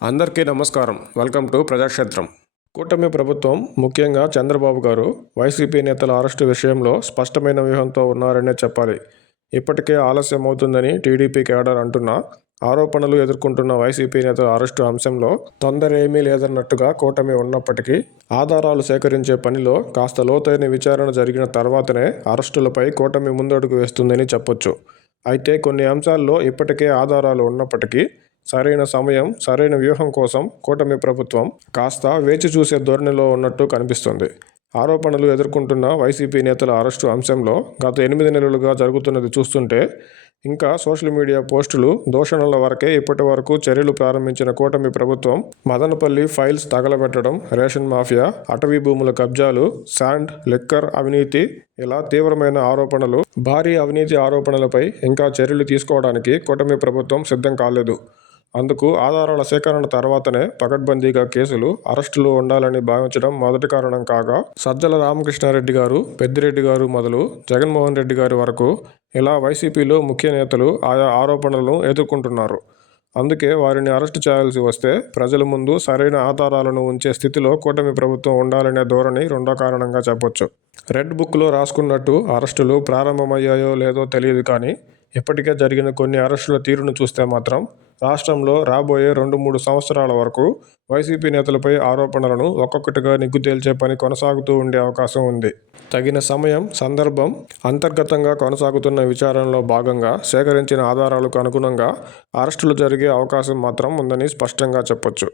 అందరికీ నమస్కారం. Welcome to ప్రజాక్షేత్రం. కూటమి ప్రభుత్వం ముఖ్యంగా చంద్రబాబు గారు వైసీపీ నేతల అరెస్టు విషయంలో స్పష్టమైన వ్యూహంతో ఉన్నారనే చెప్పాలి. ఇప్పటికే ఆలస్యం అవుతుందని టీడీపీ కేడర్ అంటున్న ఆరోపణలు ఎదుర్కొంటున్న వైసీపీ నేతల అరెస్టు అంశంలో తొందర ఏమీ లేదన్నట్టుగా కూటమి ఉన్నప్పటికీ ఆధారాలు సేకరించే పనిలో కాస్త లోతైన విచారణ జరిగిన తర్వాతనే అరెస్టులపై కూటమి ముందడుగు వేస్తుందని చెప్పొచ్చు. అయితే కొన్ని అంశాల్లో ఇప్పటికే ఆధారాలు ఉన్నప్పటికీ సరైన సమయం సరైన వ్యూహం కోసం కూటమి ప్రభుత్వం కాస్త వేచి చూసే ధోరణిలో ఉన్నట్టు కనిపిస్తుంది. ఆరోపణలు ఎదుర్కొంటున్న వైసీపీ నేతల అరెస్టు అంశంలో గత ఎనిమిది నెలలుగా జరుగుతున్నది చూస్తుంటే ఇంకా సోషల్ మీడియా పోస్టులు దూషణల వరకే ఇప్పటి వరకు చర్యలు ప్రారంభించిన కూటమి ప్రభుత్వం మదనపల్లి ఫైల్స్ తగలబెట్టడం రేషన్ మాఫియా అటవీ భూముల కబ్జాలు శాండ్ లిక్కర్ అవినీతి ఇలా తీవ్రమైన ఆరోపణలు భారీ అవినీతి ఆరోపణలపై ఇంకా చర్యలు తీసుకోవడానికి కూటమి ప్రభుత్వం సిద్ధం కాలేదు. అందుకు ఆధారాల సేకరణ తర్వాతనే పకడ్బందీగా కేసులు అరెస్టులు ఉండాలని భావించడం మొదటి కారణం కాగా సజ్జల రామకృష్ణారెడ్డి గారు పెద్దిరెడ్డి గారు మొదలు జగన్మోహన్ రెడ్డి గారి వరకు ఇలా వైసీపీలో ముఖ్య నేతలు ఆయా ఆరోపణలను ఎదుర్కొంటున్నారు. అందుకే వారిని అరెస్టు చేయాల్సి వస్తే ప్రజల ముందు సరైన ఆధారాలను ఉంచే స్థితిలో కూటమి ప్రభుత్వం ఉండాలనే ధోరణి రెండో కారణంగా చెప్పొచ్చు. రెడ్ బుక్లో రాసుకున్నట్టు అరెస్టులు ప్రారంభమయ్యాయో లేదో తెలియదు కానీ ఇప్పటికే జరిగిన కొన్ని అరెస్టుల తీరును చూస్తే మాత్రం రాష్ట్రంలో రాబోయే రెండు మూడు సంవత్సరాల వరకు వైసీపీ నేతలపై ఆరోపణలను ఒక్కొక్కటిగా నిగ్గు తేల్చే పని కొనసాగుతూ ఉండే అవకాశం ఉంది. తగిన సమయం సందర్భం అంతర్గతంగా కొనసాగుతున్న విచారణలో భాగంగా సేకరించిన ఆధారాలకు అనుగుణంగా అరెస్టులు జరిగే అవకాశం మాత్రం ఉందని స్పష్టంగా చెప్పొచ్చు.